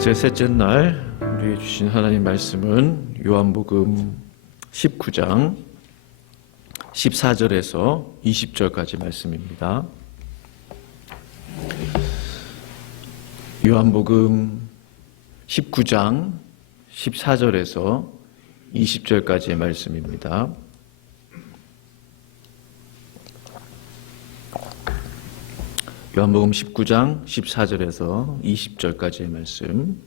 제 셋째 날 우리에게 주신 하나님 말씀은 요한복음 19장 14절에서 20절까지 말씀입니다. 요한복음 19장 14절에서 20절까지의 말씀입니다. 요한복음 19장 14절에서 20절까지의 말씀입니다.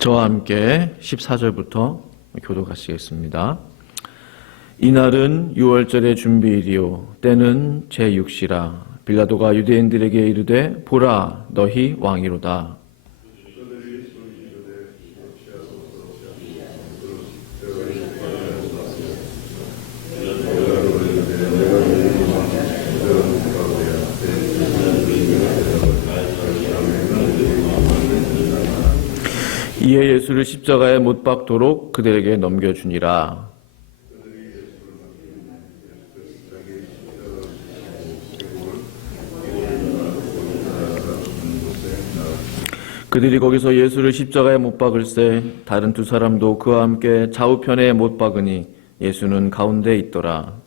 저와 함께 14절부터 교독하시겠습니다. 이날은 유월절의 준비일이요 때는 제6시라. 빌라도가 유대인들에게 이르되 보라 너희 왕이로다. 이에 예수를 십자가에 못 박도록 그들에게 넘겨주니라. 그들이 거기서 예수를 십자가에 못 박을새 다른 두 사람도 그와 함께 좌우편에 못 박으니 예수는 가운데 있더라.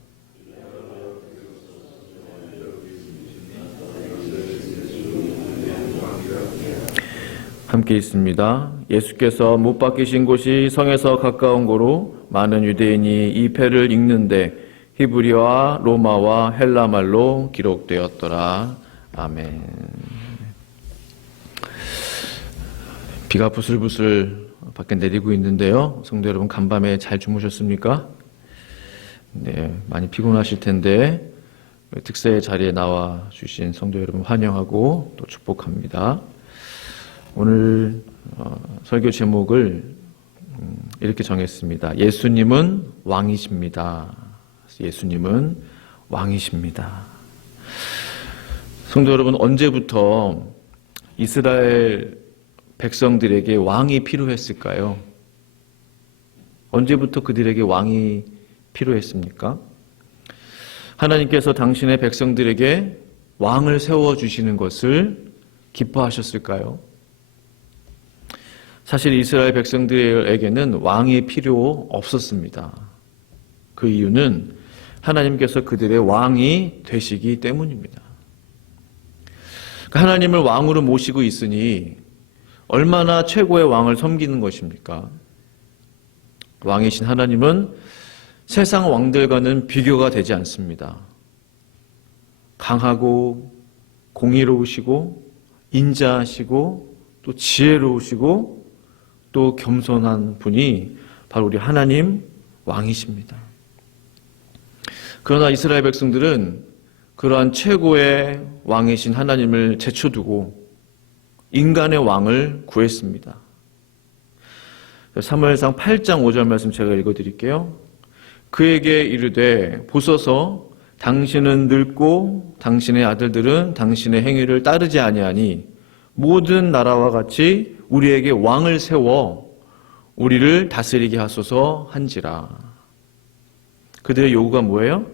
함께 있습니다. 예수께서 못 박히신 곳이 성에서 가까운 고로 많은 유대인이 이 패를 읽는데 히브리어와 로마와 헬라말로 기록되었더라. 아멘. 비가 부슬부슬 밖에 내리고 있는데요. 성도 여러분 간밤에 잘 주무셨습니까? 네, 많이 피곤하실 텐데 특세의 자리에 나와 주신 성도 여러분 환영하고 또 축복합니다. 오늘 설교 제목을 이렇게 정했습니다. 예수님은 왕이십니다. 예수님은 왕이십니다. 성도 여러분, 언제부터 이스라엘 백성들에게 왕이 필요했을까요? 언제부터 그들에게 왕이 필요했습니까? 하나님께서 당신의 백성들에게 왕을 세워주시는 것을 기뻐하셨을까요? 사실 이스라엘 백성들에게는 왕이 필요 없었습니다. 그 이유는 하나님께서 그들의 왕이 되시기 때문입니다. 하나님을 왕으로 모시고 있으니 얼마나 최고의 왕을 섬기는 것입니까? 왕이신 하나님은 세상 왕들과는 비교가 되지 않습니다. 강하고 공의로우시고 인자하시고 또 지혜로우시고 또 겸손한 분이 바로 우리 하나님 왕이십니다. 그러나 이스라엘 백성들은 그러한 최고의 왕이신 하나님을 제쳐두고 인간의 왕을 구했습니다. 사무엘상 8장 5절 말씀 제가 읽어드릴게요. 그에게 이르되 보소서 당신은 늙고 당신의 아들들은 당신의 행위를 따르지 아니하니 모든 나라와 같이 우리에게 왕을 세워 우리를 다스리게 하소서 한지라. 그들의 요구가 뭐예요?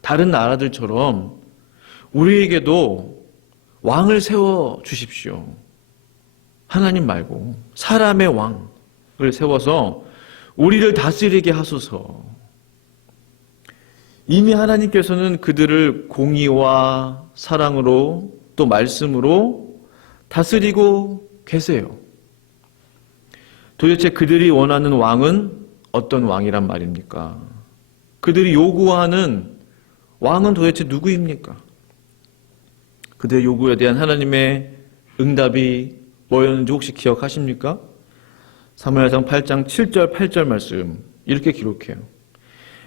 다른 나라들처럼 우리에게도 왕을 세워 주십시오. 하나님 말고 사람의 왕을 세워서 우리를 다스리게 하소서. 이미 하나님께서는 그들을 공의와 사랑으로 또 말씀으로 다스리고 계세요. 도대체 그들이 원하는 왕은 어떤 왕이란 말입니까? 그들이 요구하는 왕은 도대체 누구입니까? 그들의 요구에 대한 하나님의 응답이 뭐였는지 혹시 기억하십니까? 사무엘상 8장 7절 8절 말씀 이렇게 기록해요.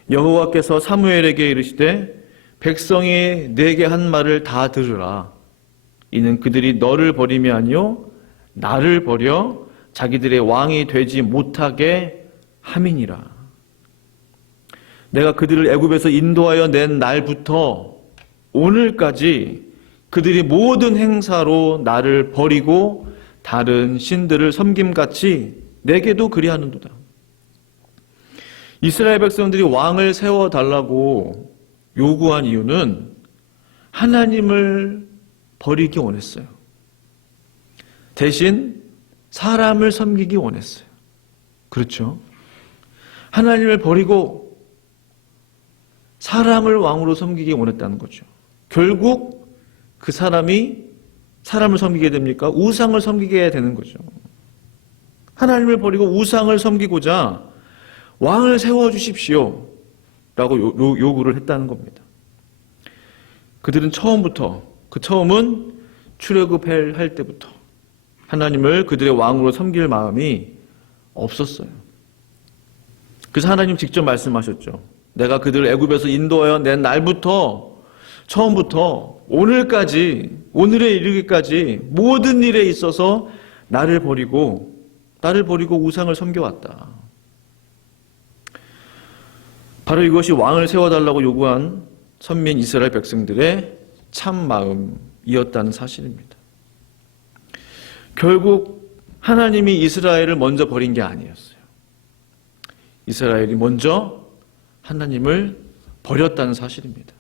여호와께서 사무엘에게 이르시되 백성이 내게 한 말을 다 들으라. 이는 그들이 너를 버림이 아니요 나를 버려 자기들의 왕이 되지 못하게 함이니라. 내가 그들을 애굽에서 인도하여 낸 날부터 오늘까지 그들이 모든 행사로 나를 버리고 다른 신들을 섬김같이 내게도 그리하는도다. 이스라엘 백성들이 왕을 세워달라고 요구한 이유는 하나님을 버리기 원했어요. 대신 사람을 섬기기 원했어요. 그렇죠? 하나님을 버리고 사람을 왕으로 섬기기 원했다는 거죠. 결국 그 사람이 사람을 섬기게 됩니까? 우상을 섬기게 되는 거죠. 하나님을 버리고 우상을 섬기고자 왕을 세워주십시오 라고 요구를 했다는 겁니다. 그들은 처음부터, 그 처음은 출애굽할 때부터 하나님을 그들의 왕으로 섬길 마음이 없었어요. 그래서 하나님 직접 말씀하셨죠. 내가 그들을 애굽에서 인도하여 낸 날부터 처음부터 오늘까지, 오늘에 이르기까지 모든 일에 있어서 나를 버리고 우상을 섬겨왔다. 바로 이것이 왕을 세워달라고 요구한 선민 이스라엘 백성들의 참 마음이었다는 사실입니다. 결국 하나님이 이스라엘을 먼저 버린 게 아니었어요. 이스라엘이 먼저 하나님을 버렸다는 사실입니다.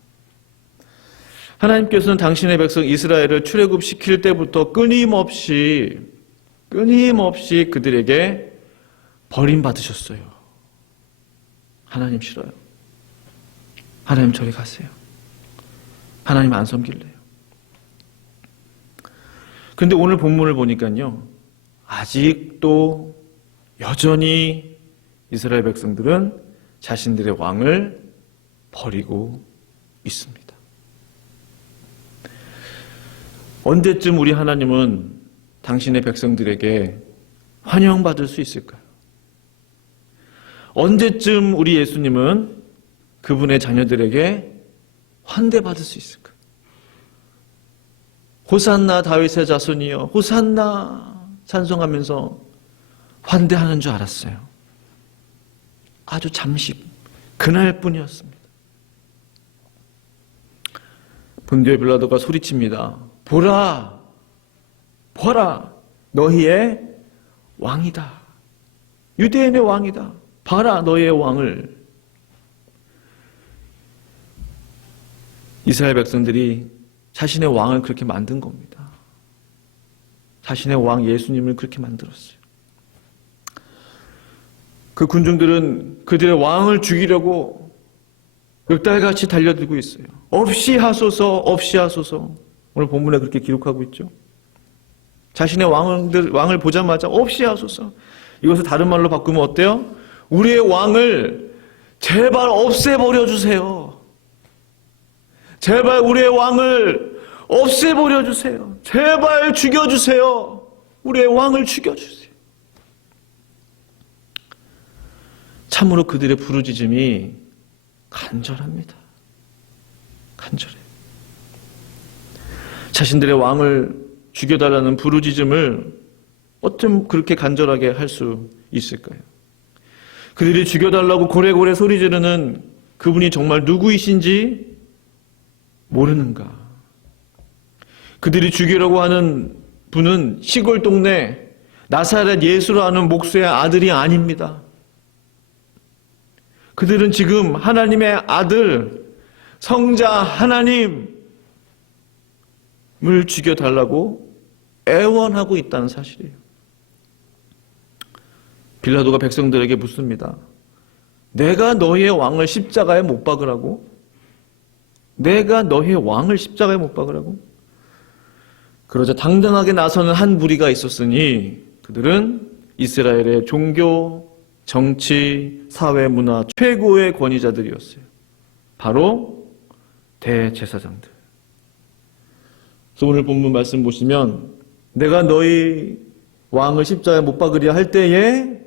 하나님께서는 당신의 백성 이스라엘을 출애굽시킬 때부터 끊임없이 그들에게 버림받으셨어요. 하나님 싫어요. 하나님 저리 가세요. 하나님 안 섬길래요. 그런데 오늘 본문을 보니까요, 아직도 여전히 이스라엘 백성들은 자신들의 왕을 버리고 있습니다. 언제쯤 우리 하나님은 당신의 백성들에게 환영받을 수 있을까요? 언제쯤 우리 예수님은 그분의 자녀들에게 환대받을 수 있을까요? 호산나 다윗의 자손이여 호산나 찬송하면서 환대하는 줄 알았어요. 아주 잠시 그날뿐이었습니다. 본디오 빌라도가 소리칩니다. 보라 너희의 왕이다. 유대인의 왕이다. 봐라 너희의 왕을. 이스라엘 백성들이 자신의 왕을 그렇게 만든 겁니다. 자신의 왕 예수님을 그렇게 만들었어요. 그 군중들은 그들의 왕을 죽이려고 늑달같이 달려들고 있어요. 없이 하소서. 오늘 본문에 그렇게 기록하고 있죠. 자신의 왕을 보자마자 없이 하소서. 이것을 다른 말로 바꾸면 어때요? 우리의 왕을 제발 없애버려 주세요. 제발 우리의 왕을 없애버려 주세요. 제발 죽여주세요. 우리의 왕을 죽여주세요. 참으로 그들의 부르짖음이 간절합니다. 간절해요. 자신들의 왕을 죽여달라는 부르짖음을 어쩜 그렇게 간절하게 할 수 있을까요? 그들이 죽여달라고 고래고래 소리 지르는 그분이 정말 누구이신지 모르는가? 그들이 죽이려고 하는 분은 시골 동네 나사렛 예수라는 목수의 아들이 아닙니다. 그들은 지금 하나님의 아들, 성자 하나님을 죽여달라고 애원하고 있다는 사실이에요. 빌라도가 백성들에게 묻습니다. 내가 너희의 왕을 십자가에 못 박으라고? 내가 너희의 왕을 십자가에 못 박으라고? 그러자 당당하게 나서는 한 무리가 있었으니 그들은 이스라엘의 종교, 정치, 사회, 문화 최고의 권위자들이었어요. 바로 대제사장들. 그래서 오늘 본문 말씀 보시면 내가 너희 왕을 십자가에 못 박으려 할 때에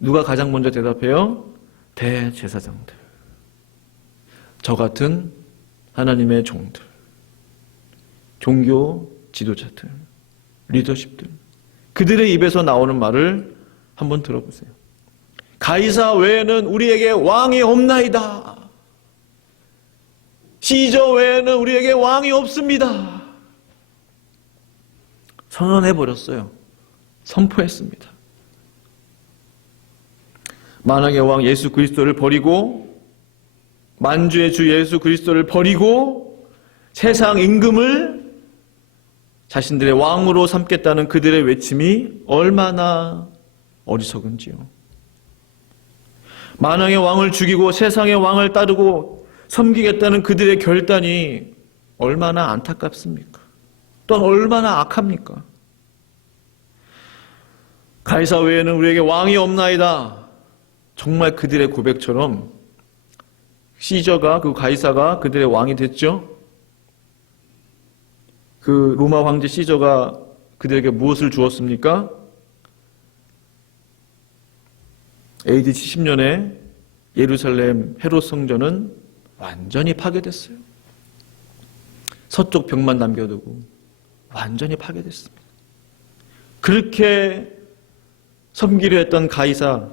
누가 가장 먼저 대답해요? 대제사장들. 저 같은 하나님의 종들, 종교 지도자들, 리더십들, 그들의 입에서 나오는 말을 한번 들어보세요. 가이사 외에는 우리에게 왕이 없나이다. 시저 외에는 우리에게 왕이 없습니다. 선언해버렸어요. 선포했습니다. 만왕의 왕 예수 그리스도를 버리고 만주의 주 예수 그리스도를 버리고 세상 임금을 자신들의 왕으로 삼겠다는 그들의 외침이 얼마나 어리석은지요. 만왕의 왕을 죽이고 세상의 왕을 따르고 섬기겠다는 그들의 결단이 얼마나 안타깝습니까? 또한 얼마나 악합니까? 가이사 외에는 우리에게 왕이 없나이다. 정말 그들의 고백처럼 시저가, 그 가이사가 그들의 왕이 됐죠. 그 로마 황제 시저가 그들에게 무엇을 주었습니까? AD 70년에 예루살렘 헤롯 성전은 완전히 파괴됐어요. 서쪽 벽만 남겨두고 완전히 파괴됐습니다. 그렇게 섬기려 했던 가이사,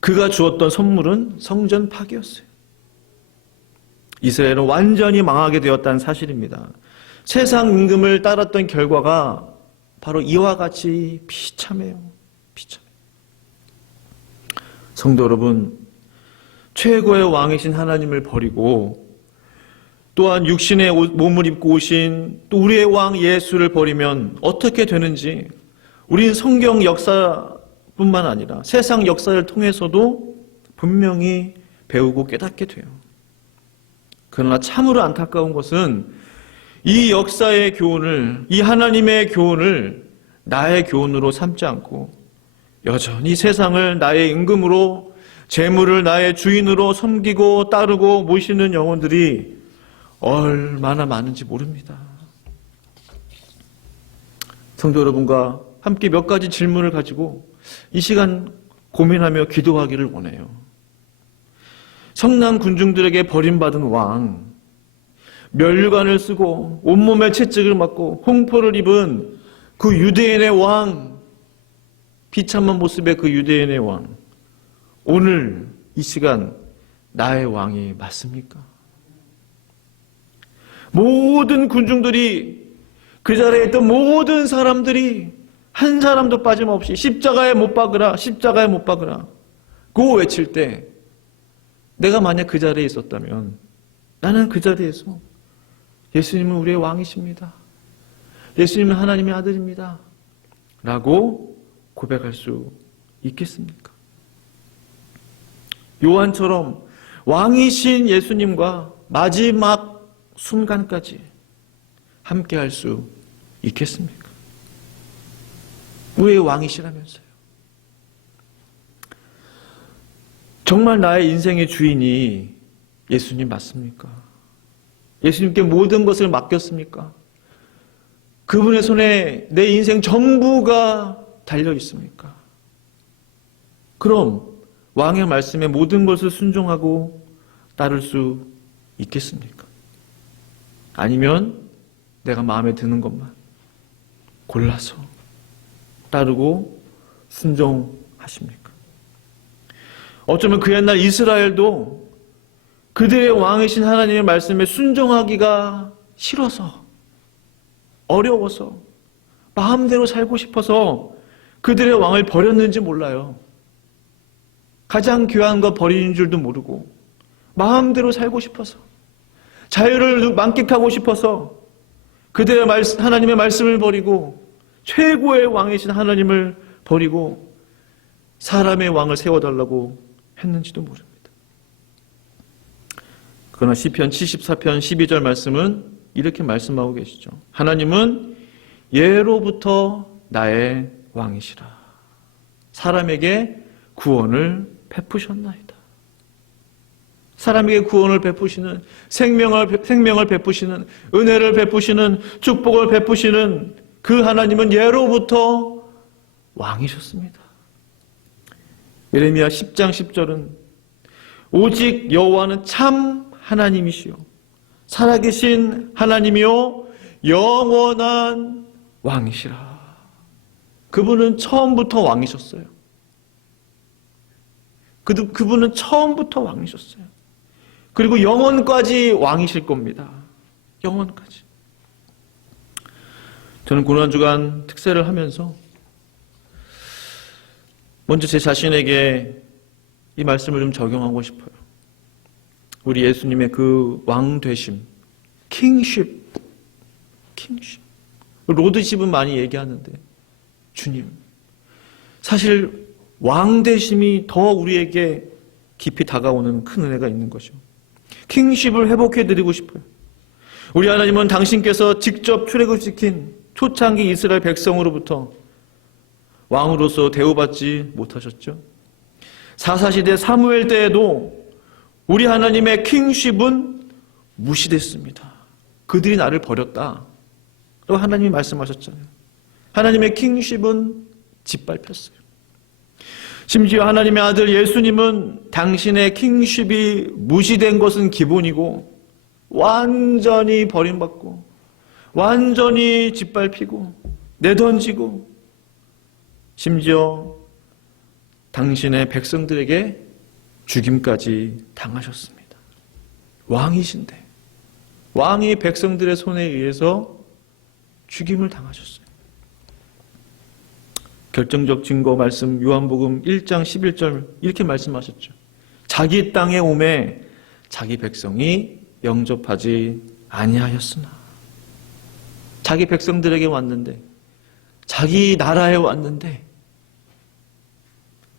그가 주었던 선물은 성전 파괴였어요. 이스라엘은 완전히 망하게 되었다는 사실입니다. 세상 임금을 따랐던 결과가 바로 이와 같이 비참해요. 비참해요. 성도 여러분, 최고의 왕이신 하나님을 버리고 또한 육신의 몸을 입고 오신 또 우리의 왕 예수를 버리면 어떻게 되는지 우린 성경 역사뿐만 아니라 세상 역사를 통해서도 분명히 배우고 깨닫게 돼요. 그러나 참으로 안타까운 것은 이 역사의 교훈을, 이 하나님의 교훈을 나의 교훈으로 삼지 않고 여전히 세상을 나의 임금으로, 재물을 나의 주인으로 섬기고 따르고 모시는 영혼들이 얼마나 많은지 모릅니다. 성도 여러분과 함께 몇 가지 질문을 가지고 이 시간 고민하며 기도하기를 원해요. 성난 군중들에게 버림받은 왕, 면류관을 쓰고 온몸에 채찍을 맞고 홍포를 입은 그 유대인의 왕, 비참한 모습의 그 유대인의 왕, 오늘 이 시간 나의 왕이 맞습니까? 모든 군중들이, 그 자리에 있던 모든 사람들이 한 사람도 빠짐없이 십자가에 못 박으라, 십자가에 못 박으라 고 외칠 때 내가 만약 그 자리에 있었다면 나는 그 자리에서 예수님은 우리의 왕이십니다, 예수님은 하나님의 아들입니다 라고 고백할 수 있겠습니까? 요한처럼 왕이신 예수님과 마지막 순간까지 함께 할 수 있겠습니까? 우리의 왕이시라면서요. 정말 나의 인생의 주인이 예수님 맞습니까? 예수님께 모든 것을 맡겼습니까? 그분의 손에 내 인생 전부가 달려 있습니까? 그럼 왕의 말씀에 모든 것을 순종하고 따를 수 있겠습니까? 아니면 내가 마음에 드는 것만 골라서 따르고 순종하십니까? 어쩌면 그 옛날 이스라엘도 그들의 왕이신 하나님의 말씀에 순종하기가 싫어서, 어려워서, 마음대로 살고 싶어서 그들의 왕을 버렸는지 몰라요. 가장 귀한 거 버리는 줄도 모르고 마음대로 살고 싶어서, 자유를 만끽하고 싶어서 그들의 하나님의 말씀을 버리고 최고의 왕이신 하나님을 버리고 사람의 왕을 세워달라고 했는지도 모릅니다. 그러나 시편 74편 12절 말씀은 이렇게 말씀하고 계시죠. 하나님은 예로부터 나의 왕이시라. 사람에게 구원을 베푸셨나이다. 사람에게 구원을 베푸시는, 생명을 베푸시는, 은혜를 베푸시는, 축복을 베푸시는 그 하나님은 예로부터 왕이셨습니다. 예레미야 10장 10절은 오직 여호와는 참 하나님이시요 살아계신 하나님이요 영원한 왕이시라. 그분은 처음부터 왕이셨어요. 그분은 처음부터 왕이셨어요. 그리고 영원까지 왕이실 겁니다. 영원까지. 저는 고난주간 특세를 하면서 먼저 제 자신에게 이 말씀을 좀 적용하고 싶어요. 우리 예수님의 그 왕 되심, 킹십. 로드십은 많이 얘기하는데 주님, 사실 왕대심이 더 우리에게 깊이 다가오는 큰 은혜가 있는 거죠. 킹십을 회복해드리고 싶어요. 우리 하나님은 당신께서 직접 출애굽시킨 초창기 이스라엘 백성으로부터 왕으로서 대우받지 못하셨죠. 사사시대 사무엘 때에도 우리 하나님의 킹십은 무시됐습니다. 그들이 나를 버렸다. 또 하나님이 말씀하셨잖아요. 하나님의 킹십은 짓밟혔어요. 심지어 하나님의 아들 예수님은 당신의 킹십이 무시된 것은 기본이고 완전히 버림받고 완전히 짓밟히고 내던지고 심지어 당신의 백성들에게 죽임까지 당하셨습니다. 왕이신데 왕이 백성들의 손에 의해서 죽임을 당하셨어요. 결정적 증거 말씀 요한복음 1장 11절 이렇게 말씀하셨죠. 자기 땅에 오매 자기 백성이 영접하지 아니하였으나, 자기 백성들에게 왔는데, 자기 나라에 왔는데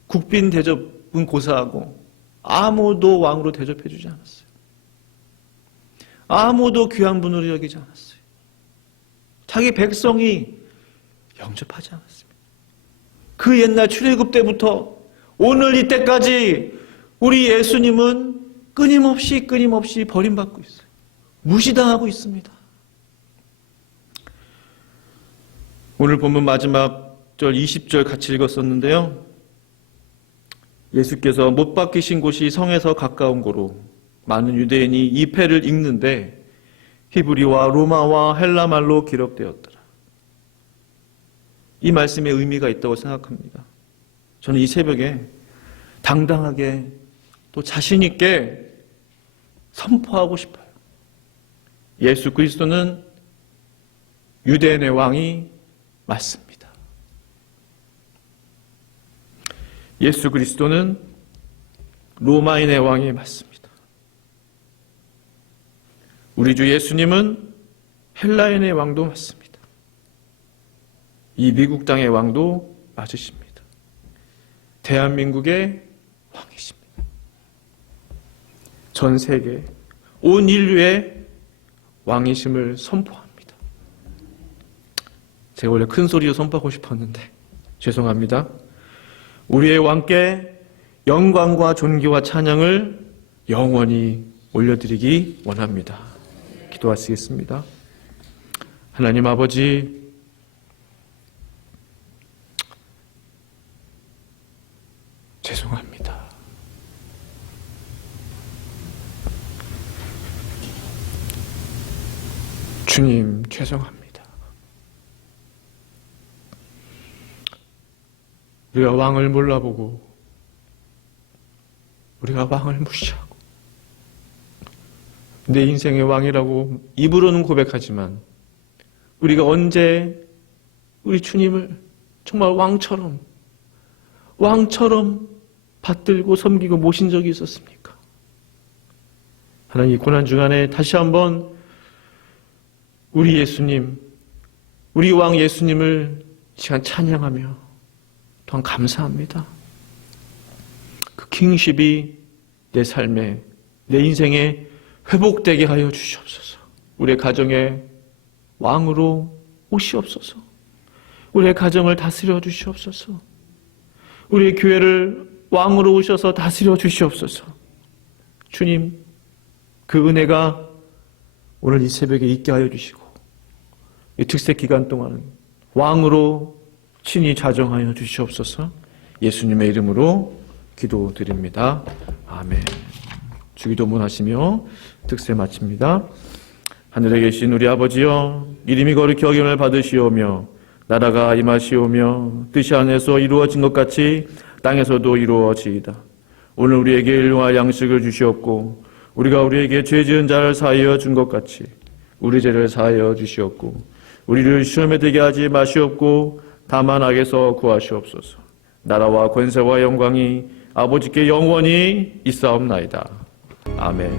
국빈 대접은 고사하고 아무도 왕으로 대접해 주지 않았어요. 아무도 귀한 분으로 여기지 않았어요. 자기 백성이 영접하지 않았습니다. 그 옛날 출애굽 때부터 오늘 이때까지 우리 예수님은 끊임없이 버림받고 있어요. 무시당하고 있습니다. 오늘 본문 마지막 절 20절 같이 읽었었는데요. 예수께서 못 박히신 곳이 성에서 가까운 고로 많은 유대인이 이 패를 읽는데 히브리와 로마와 헬라 말로 기록되었더라. 이 말씀에 의미가 있다고 생각합니다. 저는 이 새벽에 당당하게 또 자신 있게 선포하고 싶어요. 예수 그리스도는 유대인의 왕이 맞습니다. 예수 그리스도는 로마인의 왕이 맞습니다. 우리 주 예수님은 헬라인의 왕도 맞습니다. 이 미국 땅의 왕도 맞으십니다. 대한민국의 왕이십니다. 전 세계, 온 인류의 왕이심을 선포합니다. 제가 원래 큰 소리로 선포하고 싶었는데 죄송합니다. 우리의 왕께 영광과 존귀와 찬양을 영원히 올려드리기 원합니다. 기도하시겠습니다. 하나님 아버지, 죄송합니다. 주님, 죄송합니다. 우리가 왕을 몰라보고 우리가 왕을 무시하고 내 인생의 왕이라고 입으로는 고백하지만 우리가 언제 우리 주님을 정말 왕처럼 받들고 섬기고 모신 적이 있었습니까? 하나님, 이 고난 주간에 다시 한번 우리 예수님, 우리 왕 예수님을 시간 찬양하며 또한 감사합니다. 그 킹십이 내 삶에, 내 인생에 회복되게 하여 주시옵소서. 우리의 가정에 왕으로 오시옵소서. 우리의 가정을 다스려 주시옵소서. 우리의 교회를 왕으로 오셔서 다스려 주시옵소서. 주님, 그 은혜가 오늘 이 새벽에 있게 하여 주시고 이 특세 기간 동안 왕으로 친히 좌정하여 주시옵소서. 예수님의 이름으로 기도드립니다. 아멘. 주기도문 하시며 특세 마칩니다. 하늘에 계신 우리 아버지여, 이름이 거룩히 여김을 받으시오며 나라가 임하시오며 뜻이 하늘에서 이루어진 것 같이 땅에서도 이루어지이다. 오늘 우리에게 일용할 양식을 주시옵고 우리가 우리에게 죄 지은 자를 사하여 준 것 같이 우리 죄를 사하여 주시옵고 우리를 시험에 들게 하지 마시옵고 다만 악에서 구하시옵소서. 나라와 권세와 영광이 아버지께 영원히 있사옵나이다. 아멘.